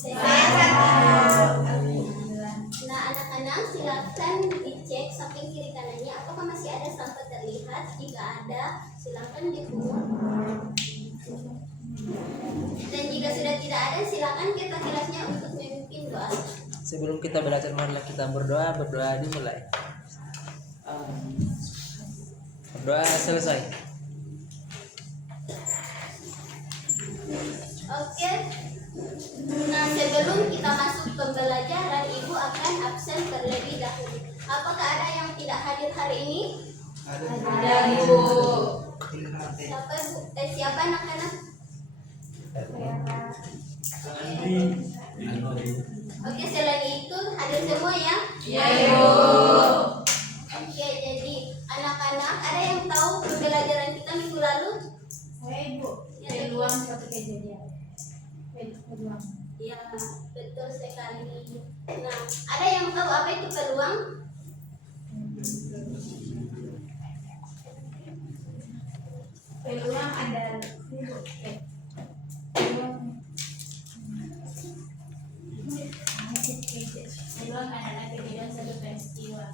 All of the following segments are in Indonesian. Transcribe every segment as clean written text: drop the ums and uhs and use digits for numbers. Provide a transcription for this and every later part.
Sehat. Nah, anak-anak silakan dicek samping kiri kanannya apakah masih ada sampah terlihat. Jika ada, silakan dipungut. Dan jika sudah tidak ada, silakan kita kelasnya untuk memimpin doa. Sebelum kita belajar, marilah kita berdoa. Berdoa dimulai. Berdoa selesai. Oke. Nah, sebelum kita masuk pembelajaran, Ibu akan absen terlebih dahulu. Apakah ada yang tidak hadir hari ini? Ada, Ibu. Siapa, Bu? Siapa anak-anak? Oke, selain itu hadir semua ya? Ya, Ibu. Oke, jadi anak-anak ada yang tahu pembelajaran kita minggu lalu? Saya Ibu, peluang suatu kejadian. Peluang. Ya, betul sekali. Nah, ada yang tahu apa itu peluang? Peluang adalah peluang adalah kejadian satu peristiwa.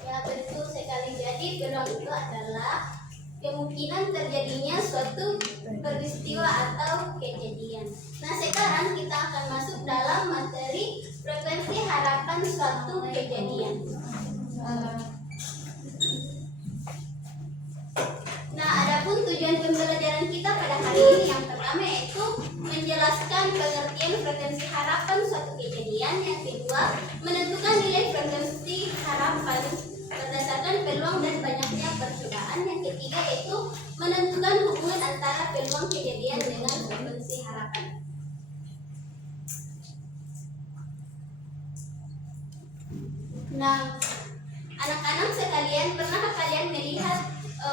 Ya, betul sekali. Jadi peluang itu adalah kemungkinan terjadinya suatu peristiwa atau kejadian. Nah, sekarang kita akan masuk dalam materi frekuensi harapan suatu kejadian. Nah, adapun tujuan pembelajaran kita pada hari ini yang pertama yaitu menjelaskan pengertian frekuensi harapan suatu kejadian. Yang kedua, menentukan nilai frekuensi harapan berdasarkan peluang dan banyaknya percobaan. Yang ketiga yaitu menentukan hubungan antara peluang kejadian dengan frekuensi harapan. Nah, anak-anak sekalian, pernahkah kalian melihat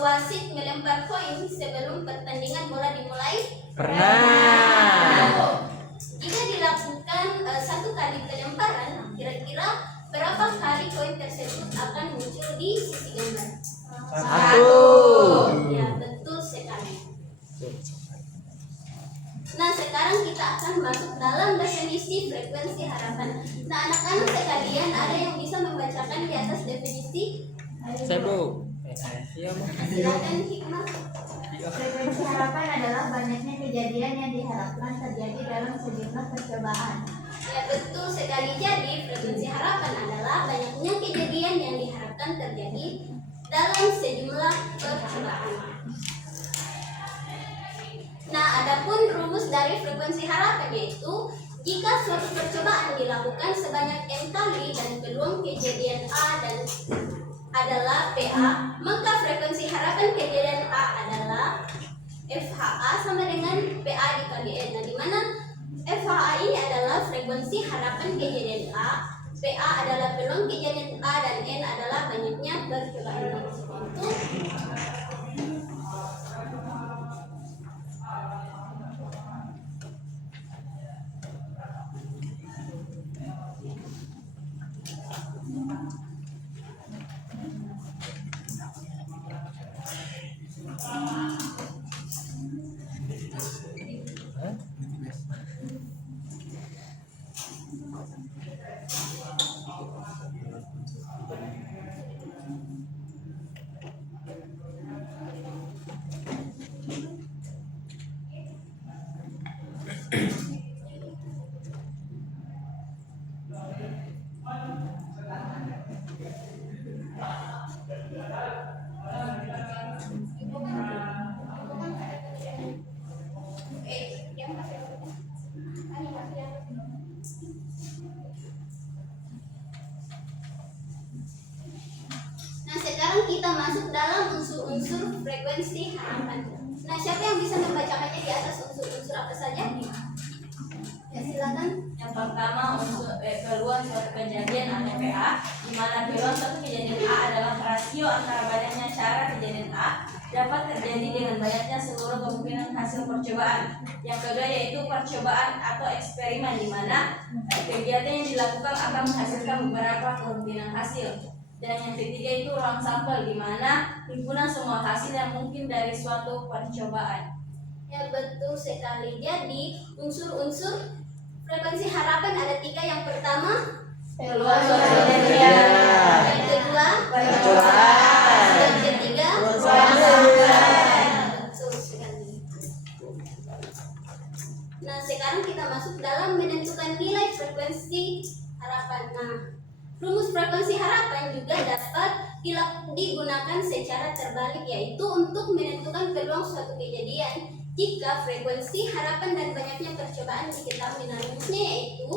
wasit melempar koin sebelum pertandingan bola dimulai? Pernah. Jika dilakukan satu kali pelemparan, kira-kira berapa kali koin tersebut akan muncul di sisi gambar? Satu. Ya, betul sekali. Nah, sekarang kita akan masuk dalam definisi frekuensi harapan. Nah, anak-anak sekalian, ada yang bisa membacakan di atas definisi? Saya Bu. Iya, Bu. Silakan, Hikmah. Frekuensi harapan adalah banyaknya kejadian yang diharapkan terjadi dalam sejumlah percobaan. Ya, betul sekali. Jadi frekuensi harapan adalah banyaknya kejadian yang diharapkan terjadi dalam sejumlah percobaan. Nah, adapun rumus dari frekuensi harapan yaitu jika suatu percobaan dilakukan sebanyak n kali dan peluang kejadian A dan adalah PA, maka frekuensi harapan kejadian A adalah FHA sama dengan PA dikali N. Nah, di mana FHA ini adalah frekuensi harapan kejadian A, PA adalah peluang kejadian A, dan N adalah banyaknya percobaan. Itu Nah, sekarang kita masuk dalam unsur-unsur frekuensi harapan. Nah, siapa yang bisa membacakannya di atas unsur-unsur apa saja? Ya, silakan. Yang pertama peluang suatu kejadian atau PA, di mana peluang suatu kejadian A adalah rasio antara banyaknya cara kejadian A dapat terjadi dengan banyaknya seluruh kemungkinan hasil percobaan. Yang kedua yaitu percobaan atau eksperimen, di mana kegiatan yang dilakukan akan menghasilkan beberapa kemungkinan hasil. Dan yang ketiga itu ruang sampel, di mana himpunan semua hasil yang mungkin dari suatu percobaan. Ya betul sekali. Jadi unsur-unsur frekuensi harapan ada 3. Yang pertama Keluar suatu kejadian. yang kedua Percobaan. yang ketiga betul sekali. Nah sekarang kita masuk dalam menentukan nilai frekuensi harapan. Nah rumus frekuensi harapan juga dapat digunakan secara terbalik, yaitu untuk menentukan peluang suatu kejadian jika frekuensi harapan dan banyaknya percobaan diketahui. Nah rumusnya yaitu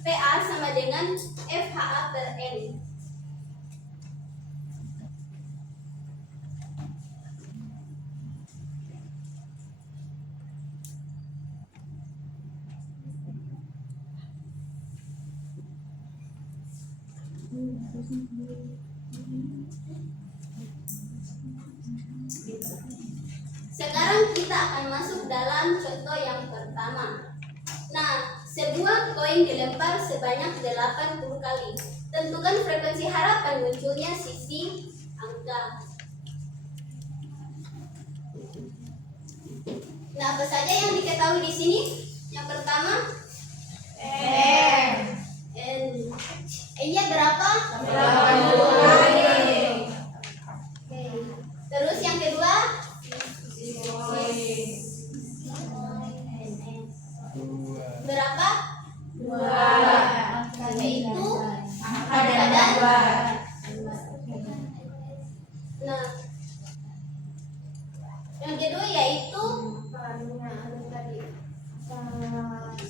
PA sama dengan FHA per N. Sekarang kita akan masuk dalam contoh yang pertama. Nah, sebuah koin dilempar sebanyak 80 kali. Tentukan frekuensi harapan munculnya sisi angka. Nah, apa saja yang diketahui di sini? Yang pertama, N. N-nya berapa? 80 kali. Oke. Terus yang kedua, berapa? 2. Yaitu Ada 2. nah, yang kedua yaitu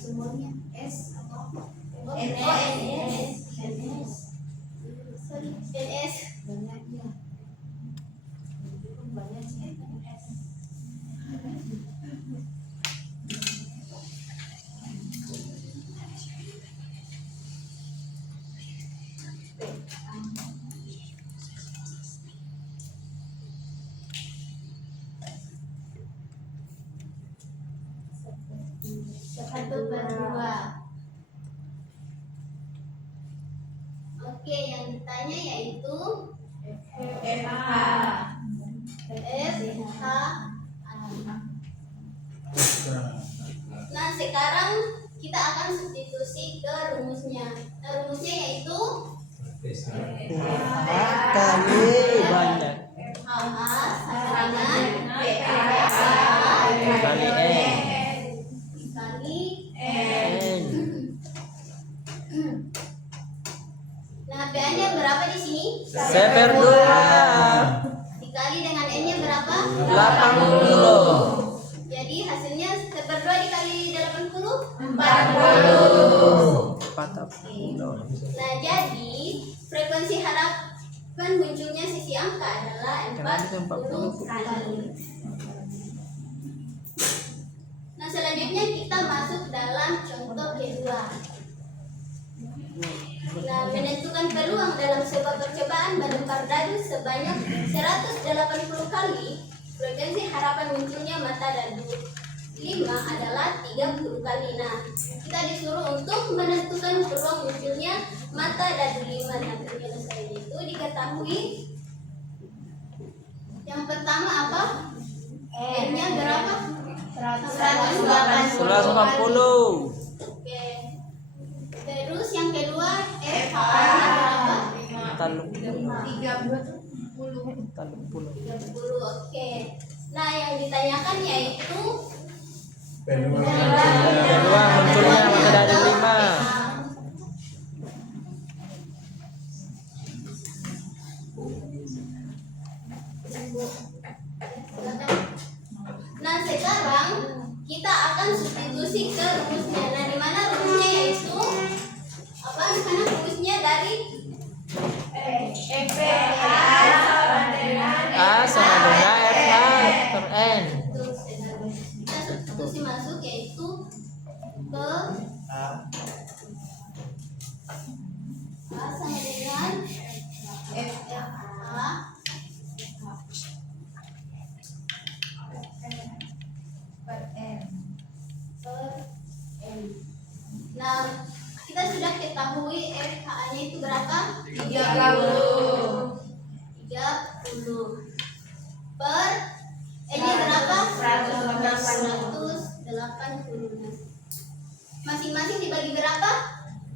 semuanya S atau NS. banyaknya satu per 2. Oke, yang ditanya yaitu FH. FH. Nah, sekarang kita akan substitusi ke rumusnya. Nah, rumusnya yaitu Kali banyak HA sama dengan kali N. kali. N. Nah, PA-nya berapa di sini? Seper 2. Dikali dengan N-nya berapa? 80. Jadi hasilnya seper 2 dikali 80? 40. 40. Nah, jadi frekuensi harapan munculnya sisi angka adalah 40 kali. Nah, selanjutnya kita masuk dalam contoh kedua. Nah, menentukan peluang dalam sebuah percobaan melempar dadu sebanyak 180 kali. Frekuensi harapan munculnya mata dadu 5 adalah 30 kali. Nah, kita disuruh untuk menentukan peluang munculnya mata dadu 5. Nah, penyelesaian itu diketahui. Yang pertama apa? N-nya berapa? 180. 180. Oke. Terus yang kedua FH-nya berapa? 30. 30. Oke. Nah, yang ditanyakan yaitu Peluang munculnya mata dadu 5. Nah, sekarang kita akan substitusi ke rumusnya. Nah, di mana rumusnya yaitu apa? Di mana rumusnya dari A sama dengan FH per N. kita substitusi masuk yaitu ke A sama dengan FH per M. per M. Nah, kita sudah ketahui FH-nya itu berapa? 30. 30 per N-nya berapa? 180. masing-masing dibagi berapa?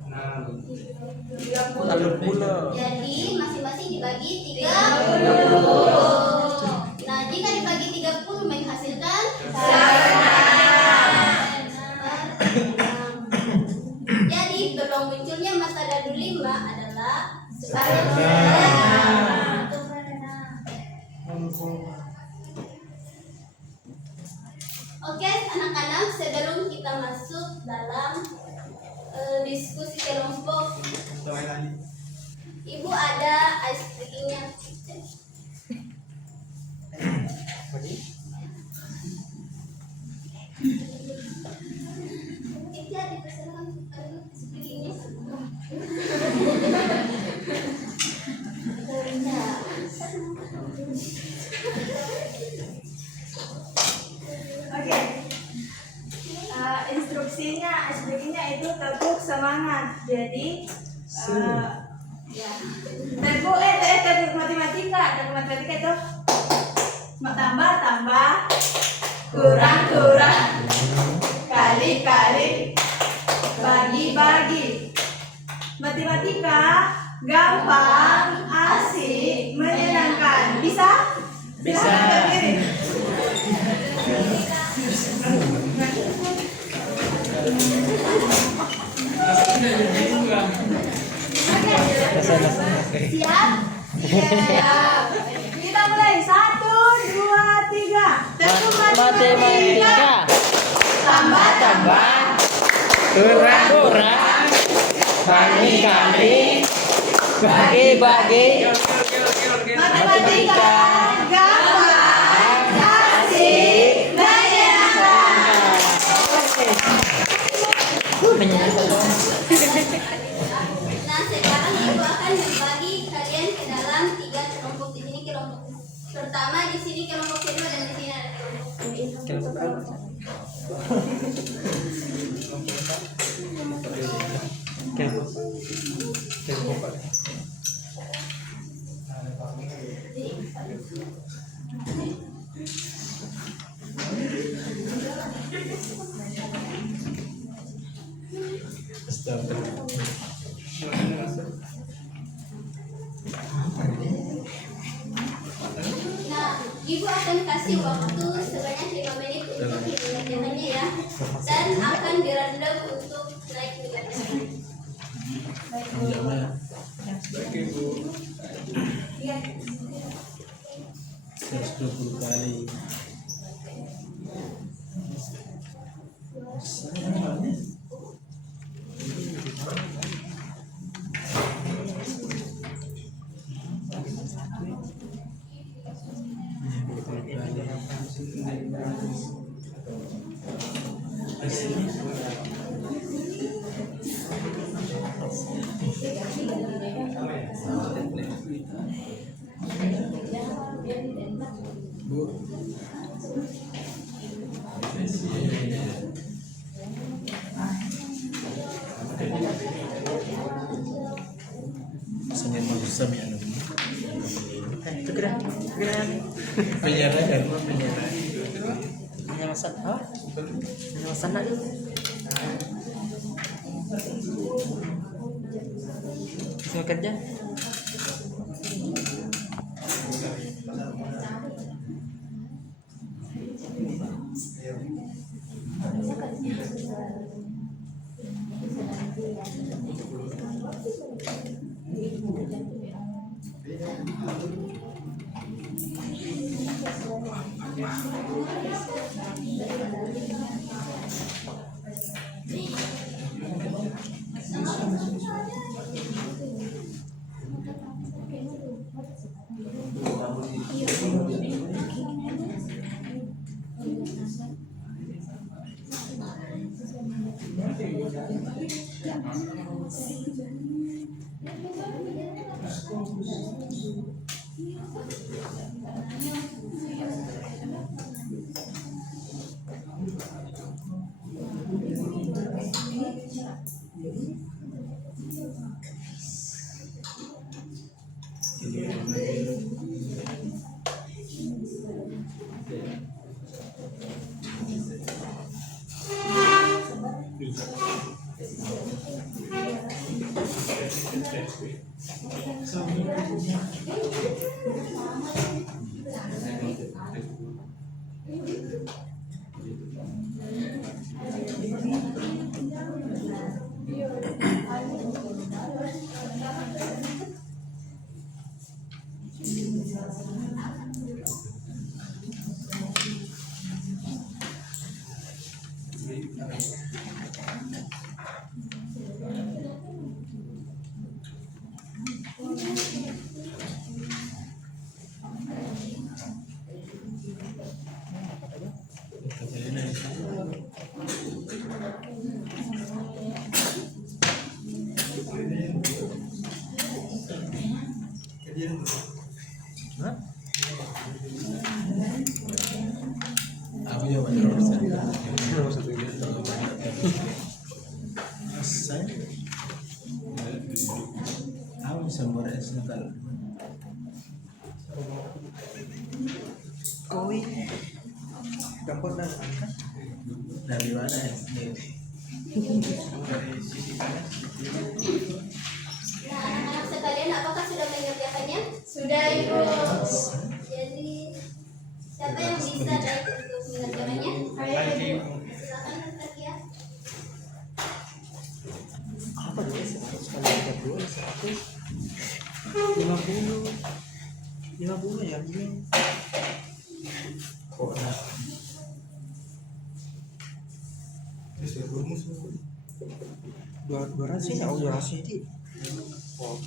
30. Jadi masing-masing dibagi 30. Nah, jika dibagi 30 menghasilkan 6. Jadi peluang munculnya masa dadu 5 adalah Oke, anak-anak, sebelum kita masuk dalam diskusi kelompok, Ibu ada ice breaking-nya. Itu ada pesanan ice breaking-nya. Oke. Instruksinya, SPG-nya itu tepuk semangat. Jadi ya. Tepuk matematika. Tepuk matematika itu tambah, kurang, kali, bagi. Matematika gampang, asik, menyenangkan. Bisa? Berdiri. Siap? Siap. Kita mulai 1, 2, 3. Tepuk Matematika. Tambah. Kurang. Kali. Bagi. Matematika gampang, asik, menyenangkan. Nah, sekarang Ibu akan membagi kalian ke dalam 3 kelompok. Di sini kelompok pertama, di sini kelompok kedua, dan di sini ada kelompok Nah, Ibu akan kasih waktu sebanyak 5 menit untuk mengerjakannya ya, dan akan direndam untuk naik 15 menit. Kerja. Aku juga nomor satu. Nomor satu ini saya. Aku bisa beres nakal. Koi. Dapur dan angkat. Dari mana SD? Dari sisi mana? Nah, anak-anak sekalian, apakah sudah mengerjakannya? Sudah, Ibu. Jadi, siapa yang bisa baik untuk mengerjakannya? Silakan, Ustaz ya. Apa dulu 100 kali 30 100 50 50 ya ini. Kok nak? Terus ya rumus. 200 sih ya 200 sih. Oh,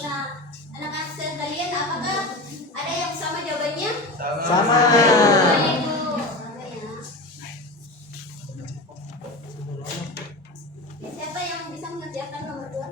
Nah, anak-anak sekalian, apakah ada yang sama jawabannya? Sama. Jawabannya itu apa ya? Siapa yang bisa mengerjakan nomor 2?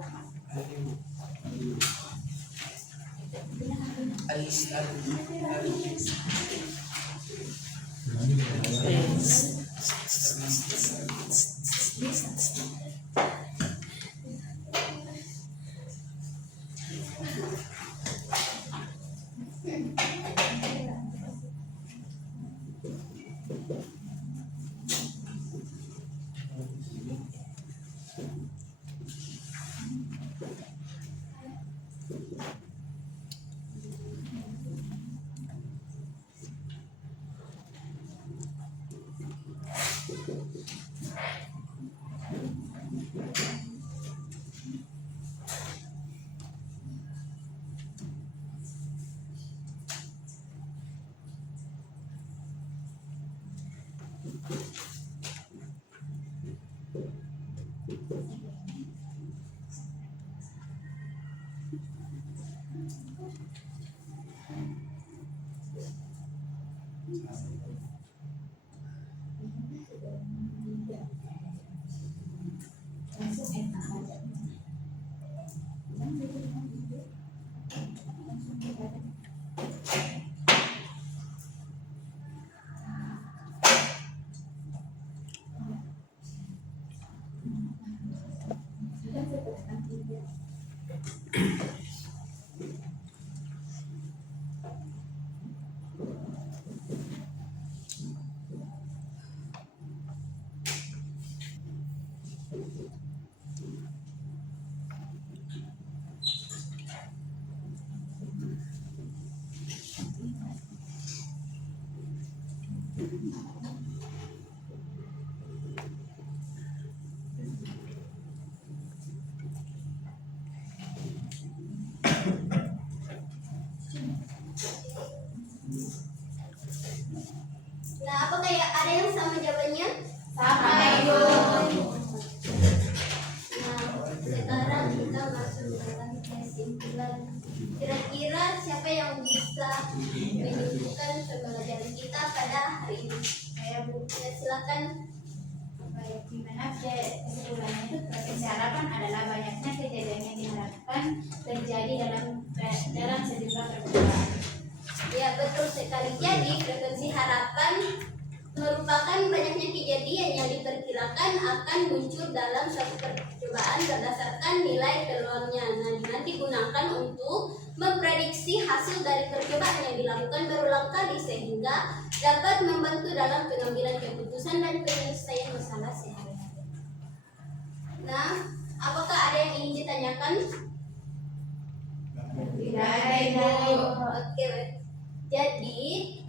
Nah, apakah ya ada yang sama jawabannya? Sama Ibu. Nah, sekarang kita masuk dalam kesimpulan. Kira-kira siapa yang bisa menunjukkan pembelajaran kita pada hari ini? Saya Bu. Ya, silakan. Baik, gimana kesimpulannya itu provinsi harapan adalah banyaknya kejadian yang diharapkan terjadi dalam sejumlah percobaan. Ya, betul sekali. Jadi, frekuensi harapan merupakan banyaknya kejadian yang diperkirakan akan muncul dalam suatu percobaan berdasarkan nilai peluangnya. Nah, nanti digunakan untuk memprediksi hasil dari percobaan yang dilakukan berulang kali sehingga dapat membantu dalam pengambilan keputusan dan penyelesaian masalah sehari-hari. Nah, apakah ada yang ingin ditanyakan? Tidak ada Ibu. Oke, baik. Jadi,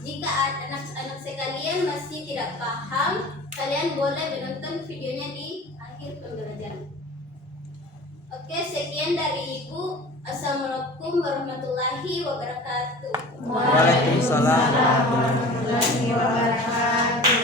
jika anak-anak sekalian masih tidak paham, kalian boleh menonton videonya di akhir pembelajaran. Oke, sekian dari Ibu. Assalamualaikum warahmatullahi wabarakatuh. Waalaikumsalam. warahmatullahi wabarakatuh.